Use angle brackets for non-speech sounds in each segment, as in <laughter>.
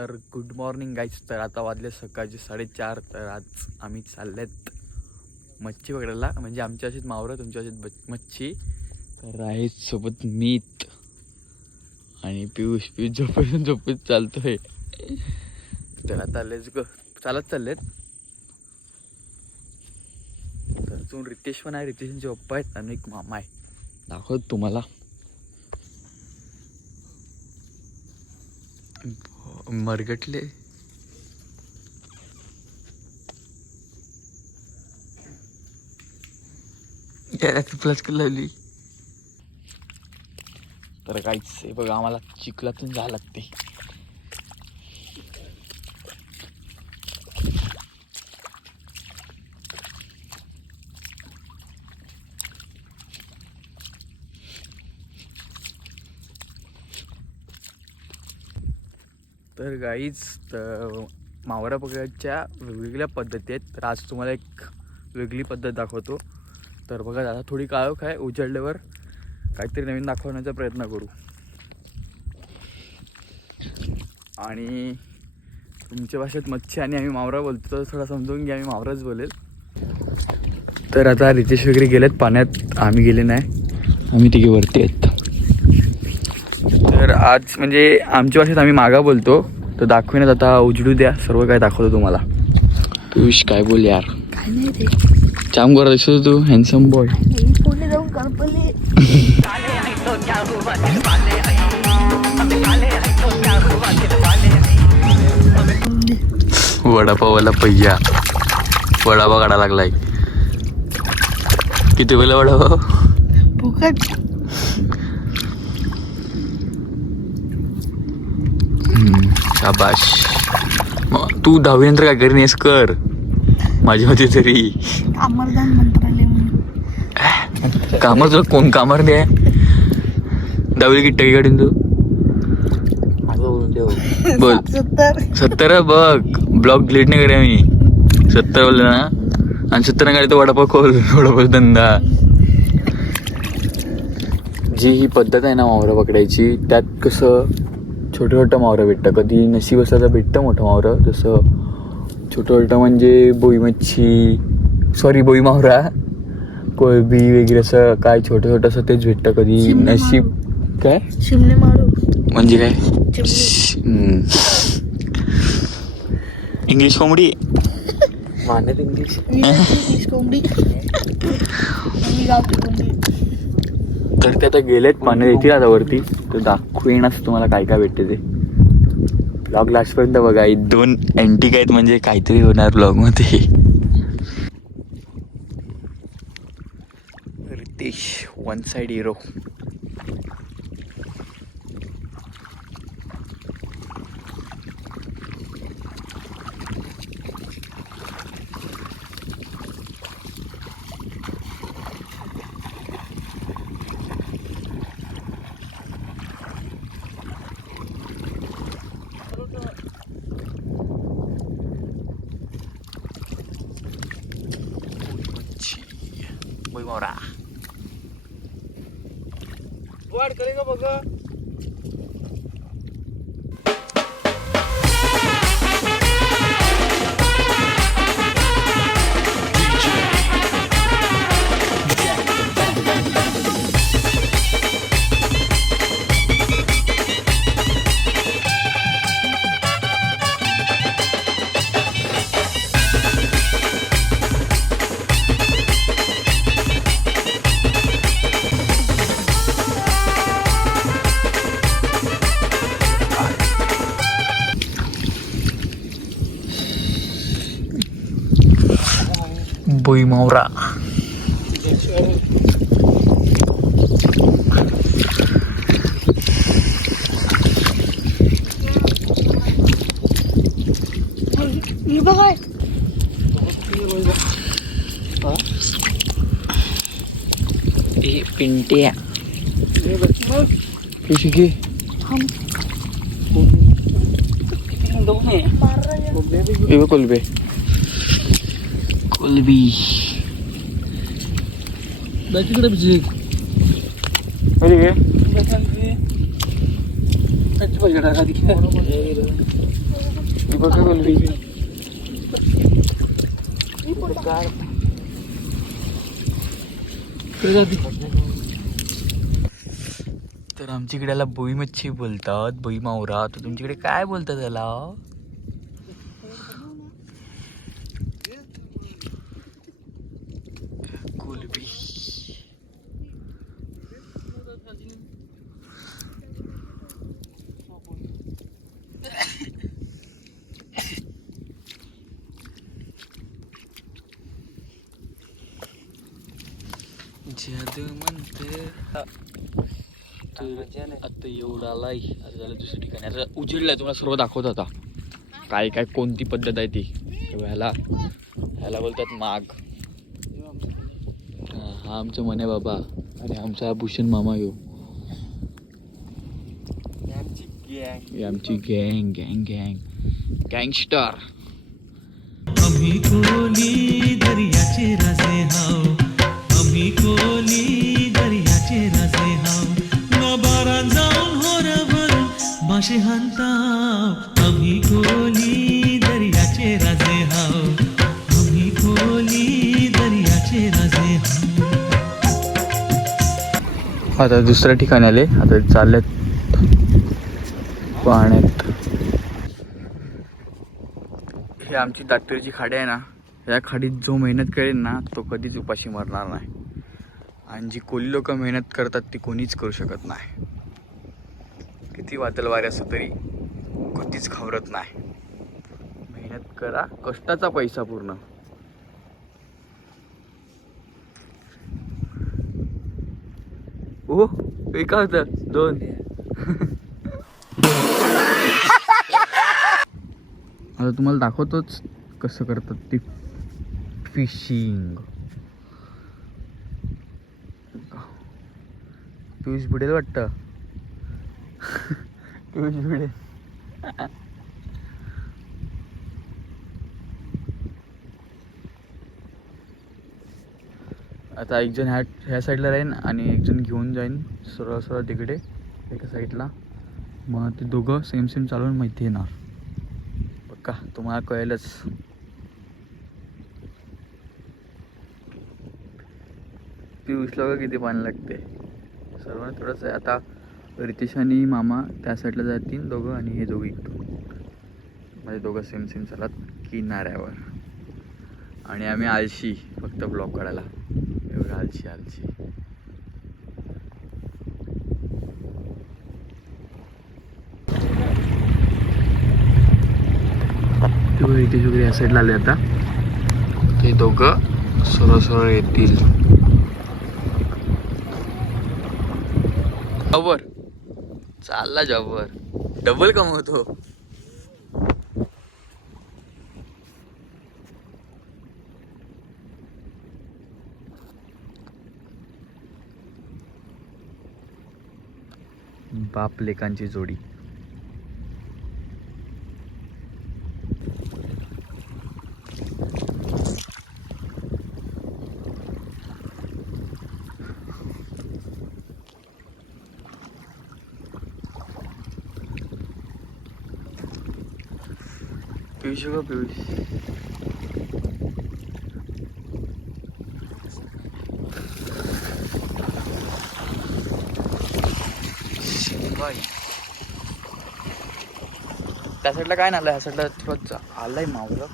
तर good morning guys. तर आता वाजले सकाळचे साडेचार तर आज आम्ही चाललेत मच्छी पकडायला. म्हणजे आमच्या अशीच मावरं तुमच्या अशीच मच्छी. तर आहे सोबत मीत आणि पियुष. पियुष झोपेत झोपेत चालतोय. तर आता लेच ग चालत चाललेत. तर अजून रितेश पण आहे. रितेशचे पप्पा आहेत. आणि एक मामा आहे. दाखवत तुम्हाला. मरगटले. प्लस लावली. तर काहीच हे बघा आम्हाला चिखलातून जावं लागते तर गाईच तर मावरा पकडायच्या वेगवेगळ्या पद्धती आहेत. तर आज तुम्हाला एक वेगळी पद्धत दाखवतो. तर बघा दादा थोडी काळोख आहे उजळल्यावर काहीतरी नवीन दाखवण्याचा प्रयत्न करू. आणि तुमच्या भाषेत मच्छी आणि आम्ही मावरा बोलतो तर थोडा समजून घ्या आम्ही मावराच बोलेल. तर आता रितेश वगैरे गेलेत पाण्यात आम्ही गेले नाही. आम्ही तिघे वरती आहेत. तर आज म्हणजे आमच्या भाषेत आम्ही मागा बोलतो. तर दाखविण्यात आता उजडू द्या. सर्व काय दाखवतो तुम्हाला. पियुष काय बोल यार. काय नाही रे. जाम गोरा दिसतो तू हॅन्सम बॉय पुढे जाऊन वडापावाला पहिया. वडापाव काढा लागलाय. किती वेळेला वडापाव? फुकट. हम्म, शाबाश. मग तू दहावी नंतर काय करीन हेस कर. माझ्या मते तरी. अमरदान मंत्रालय म्हणून. कामं तुला कोण कामार द्या दहावी किती टक्के काढीन तू? बोल. सत्तर. सत्तर बघ. ब्लॉग डिलीट नाही करे मी. सत्तर बोलले ना. आणि सत्तर काढले तर वडापाव खोल वडापाव धंदा. जी ही पद्धत आहे ना मावरं पकडायची त्यात कसं छोटं छोटं मावरं भेटतं. कधी नशीब असलं तर भेटतं मोठं मावरं. जसं छोटं छोटं म्हणजे बोई मच्छी सॉरी बोई मावरा कोळबी वगैरे असं काय छोटं छोटं असं तेच भेटतं. कधी नशीब काय? शिमले मारू म्हणजे काय? इंग्लिश कॉमेडी मानत इंग्लिश इंग्लिश कोंबडी कोंबडी तर ते आता गेलेत पाण्यात येतील आता वरती. तर दाखवेनच तुम्हाला काय काय भेटते ते. ब्लॉग लास्टपर्यंत बघा दोन अँटिक आहेत म्हणजे काहीतरी होणार ब्लॉगमध्ये रितेश वन साईड हिरो मोरा वाढ करे का बघ. मी बघाय पिंट्या कशी घे हे कोलबे कोलबी तिकडे बघा कोलबी तर आमच्याकडे याला बोई मच्छी बोलतात बोई मावरा तर तुमच्याकडे काय बोलतात त्याला? जादू म्हणते. तर आता एवढा आलाय. आता झालं दुसऱ्या ठिकाणी. आता उजेडलाय तुम्हाला सर्व दाखवत होता. काय काय कोणती पद्धत आहे ती? ह्याला ह्याला बोलतात माग. हा आमचं मने बाबा. आणि आमचा हा भूषण मामा यो. ही आमची गँग गँग गँग गँगस्टर आम्ही कोली दर्याचे आता दुसऱ्या ठिकाणी आले. आता चाललेत पाण्यात. हे आमची दातेरची खाडी आहे ना या खाडीत जो मेहनत करेल ना तो कधीच उपाशी मरणार नाही. आणि जी कोली लोक मेहनत करतात ती कोणीच करू शकत नाही. किती वादल वारे असं तरी कधीच घाबरत नाही. मेहनत करा कष्टाचा पैसा पूर्ण. ओ एका होतं दोन आता तुम्हाला दाखवतोच कसं करतात ते फिशिंग पियुष बुडेल वाटतं. पियुष बुडेल. आता एक जण ह्या ह्या साईडला राहीन आणि एक जण घेऊन जाईन सरळ सरळ तिकडे एका साईडला मग ते दोघं सेम सेम चालवून माहिती येणार. पक्का तुम्हाला कळेलच. पियुषला बघा किती पाणी लागते सर्वांना थोडंसं आहे. आता रितेश आणि मामा त्या साईडला जातील दोघं आणि हे दोघं इकडून म्हणजे दोघं सेम सेम चालत किनाऱ्यावर. आणि आम्ही आळशी फक्त ब्लॉक काढायला. एवढं आळशी आळशी इथे वगैरे या साईडला आले आता. ते दोघं सरळ सरळ येतील. जॉबवर चालला जॉबवर डबल कमवतो. बाप लेकांची जोडी. पियुष का पियुष त्या साईडला काय नाही आलं ह्या साईडला थोडं आलंय मावलं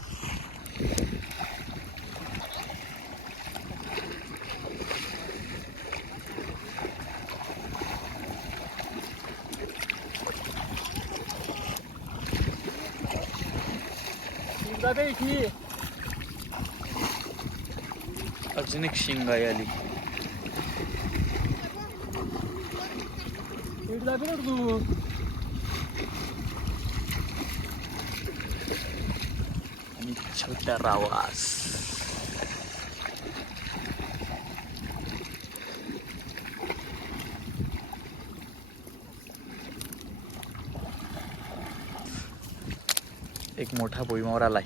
अजून एक शिंगाई आली तू आणि छोटा रावास. एक मोठा भुईमावर आलाय.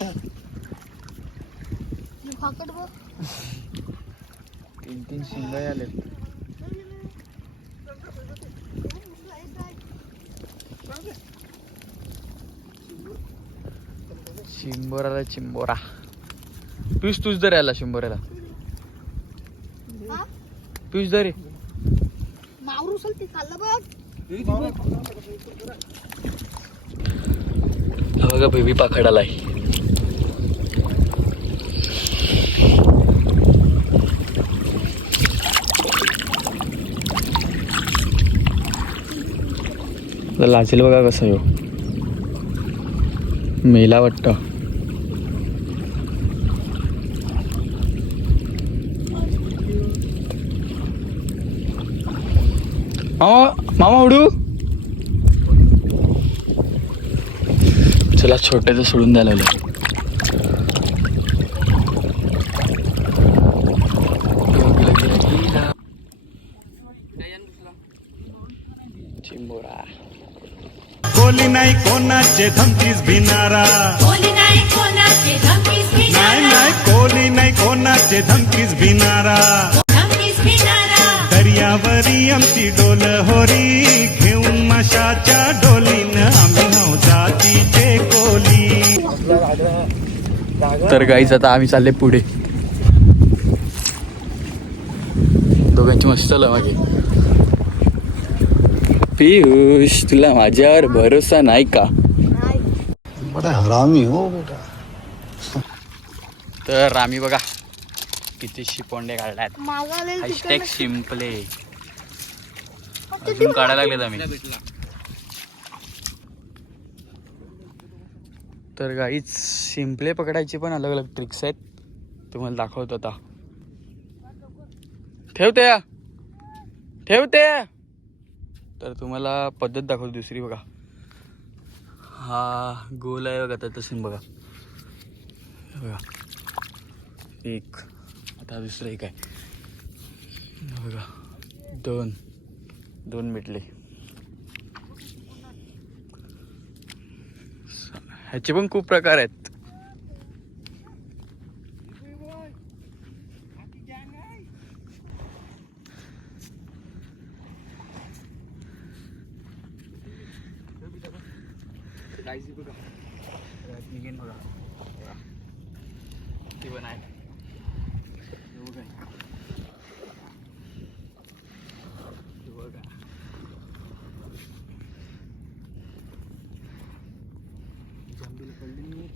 तीन तीन शिंगाई आले चिंबोराला चिंबोरा. पियूष तूच दर याला चिंबोऱ्याला हा? पियूष दर बघ. हा बेबी पाखड आलाय लाचेल बघा कसं येऊ मेला वाटतं. मामा मामा उडू. चला छोट्याचं सोडून द्यायला लागलं चिंबोरा. कोली नाही कोणाचे धमकीच भिनारा. कोणी नाही नाही भिनारा. नाही कोली नाही कोणाचे धमकीच भिनारा. धमकीस भिनारा. दर्यावरी आमची डोल होरी. घेऊन माशाच्या डोलीनं आम्ही नऊ जातीचे कोली. तर गाईच आता आम्ही चालले पुढे. दोघांची मस्त मागे पियुष तुला माझ्यावर भरोसा नाही का? बड़ा हरामी हो बेटा. तर आम्ही बघा. किती शिपोंडे काढल्यात. मागाले हॅशटॅग शिंपले अजून काढायला लागलेत आम्ही. तर गाईच शिंपले पकडायचे पण अलग अलग ट्रिक्स आहेत. तुम्हाला दाखवतो आता. ठेवते ठेवते तर तुम्हाला पद्धत दाखवतो दुसरी बघा. हा गोल आहे बघा तर तसं बघा. बघा. एक. आता दुसरं एक आहे. बघा दोन. दोन मिटले. ह्याचे पण खूप प्रकार आहेत. जांभळी पडली.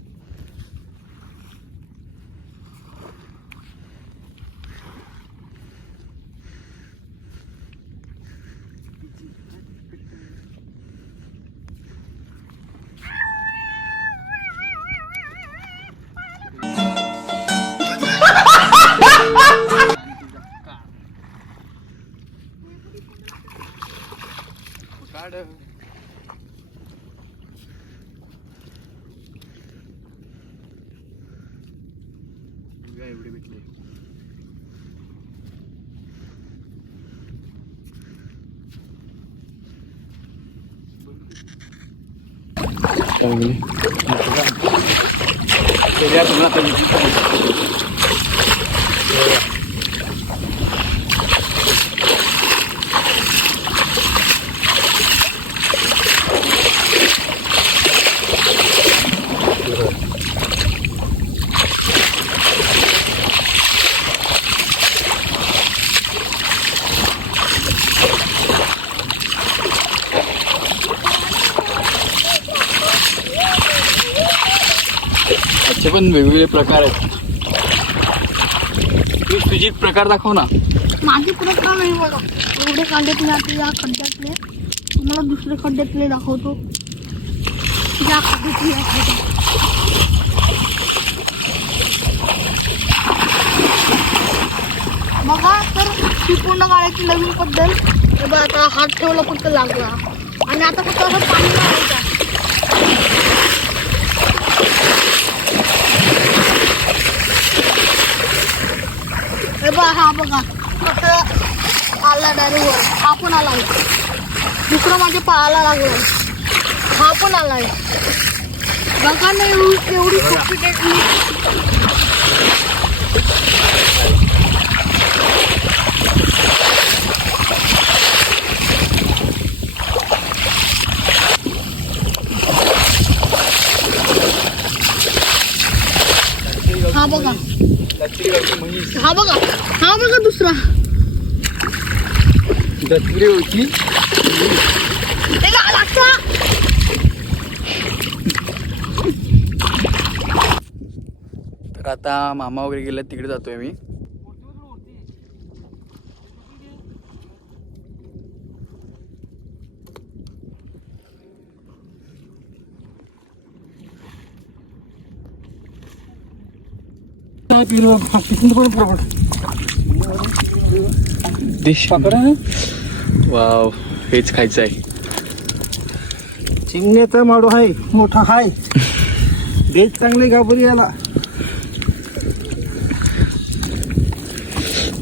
काढ बघा एवढे भेटले याचे पण वेगवेगळे प्रकार आहेत. तू तुझी एक प्रकार दाखव ना. माझे प्रकार नाही बघा. एवढे खड्ड्यातले आता या खड्ड्यातले. तुम्हाला दुसरे खड्ड्यातले दाखवतो. या खड्ड्यातले दाखवतो बघा तर ती पूर्ण काढायची नवीन पद्धत. बघा आता हात ठेवला फक्त लागला. आणि आता फक्त असं पाणी मारायचं हे बघा. फक्त आला डायरेक्ट वर. हा पण आलाय दुसरा माझ्या पायाला लागलाय हा पण आलाय बघा ना एवढी हा बघा. हा बघा. हा बघा दुसरा. दत्तगिरीवरची ते का लागता. तर आता मामा वगैरे गेले तिकडे जातोय मी. डिश वाव हेच खायचं आहे. चिमण्याचा माडू आहे मोठा हाय. बेज चांगले गाबरी याला.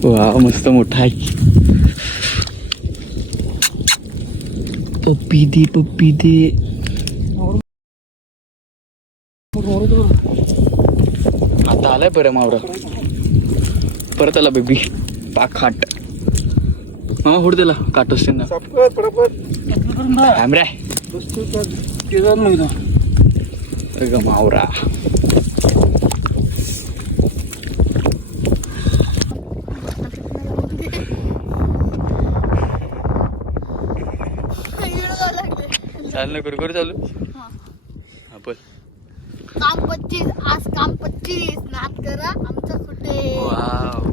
वाव मस्त मोठा आहे. पप्पी दे पप्पी दे आता आलाय बरं मावरा. परत आला बेबी पाखाट मामा होड दिला काटोस त्यांना. अगं मावरा. चाल ना करू करू चालू हा. पच्चीस आज काम पच्चीस. नाच करा आमचं कुठे? वाव.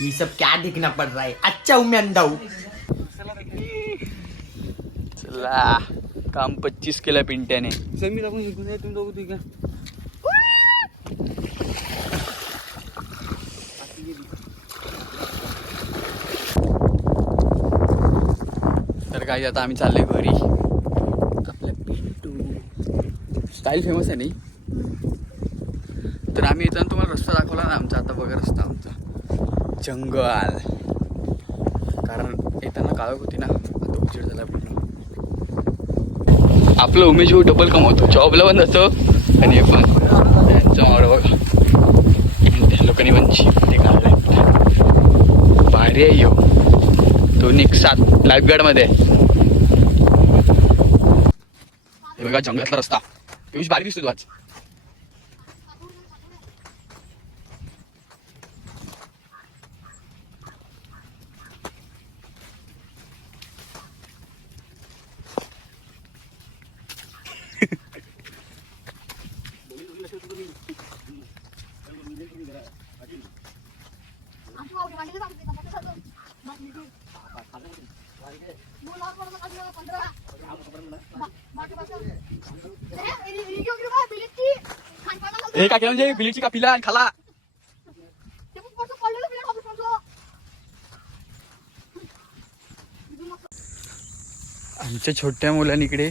ये <laughs> सब क्या देखना पड़ रहा है. अच्छा हूँ मैं अंधा हूँ चला काम पच्चीस केलं पिंट्याने. जमीन आपण शिकून तुम्ही दोघं ठीक आहे तर काय आता आम्ही चाललोय घरी. स्टाईल फेमस आहे नाही तर आम्ही येताना तुम्हाला रस्ता दाखवला ना आमचा आता बघा रस्ता आमचा. जंगल. कारण येताना काळोख होती ना आता उजेड झाला पूर्ण. आपलं उमेश भाऊ डबल कमवतो. जॉबला पण जातो आणि पण. यांचं बघा. त्या लोकांनी पण ते काढलंय. भारी आहे यो. दोन्ही एक सात लाईफगार्डमध्ये. आहे. बघा जंगलातला रस्ता. पियुष बारीक दिसतो तू आज हे काय केलं म्हणजे? बिलीची का पिला आणि खाला? आमच्या छोट्या मुलांनी इकडे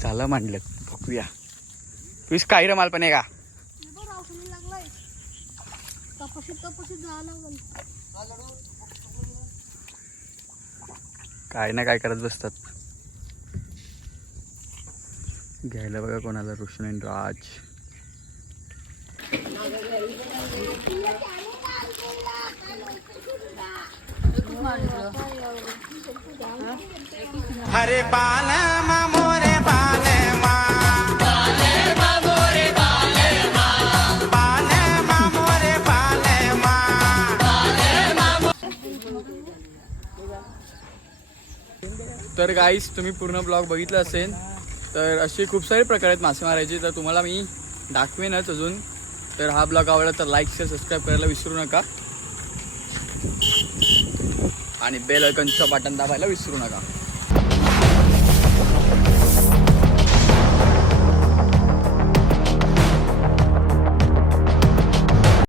झालं मांडलं. बघूया. तुझ काय रे मालपण आहे का? काय ना काय करत बसतात. घ्यायला बघा कोणाला रोशन राज. अरे बाल मोरे बाल मोरे तर गाईस तुम्ही पूर्ण ब्लॉग बघितला असेल तर असे खूप सारे प्रकार आहेत मासे मारायचे तर तुम्हाला मी दाखवेनच अजून. तर हा ब्लॉग आवडला तर लाईक शेअर सबस्क्राईब करायला विसरू नका. आणि बेल आयकनचं बटन दाबायला विसरू नका.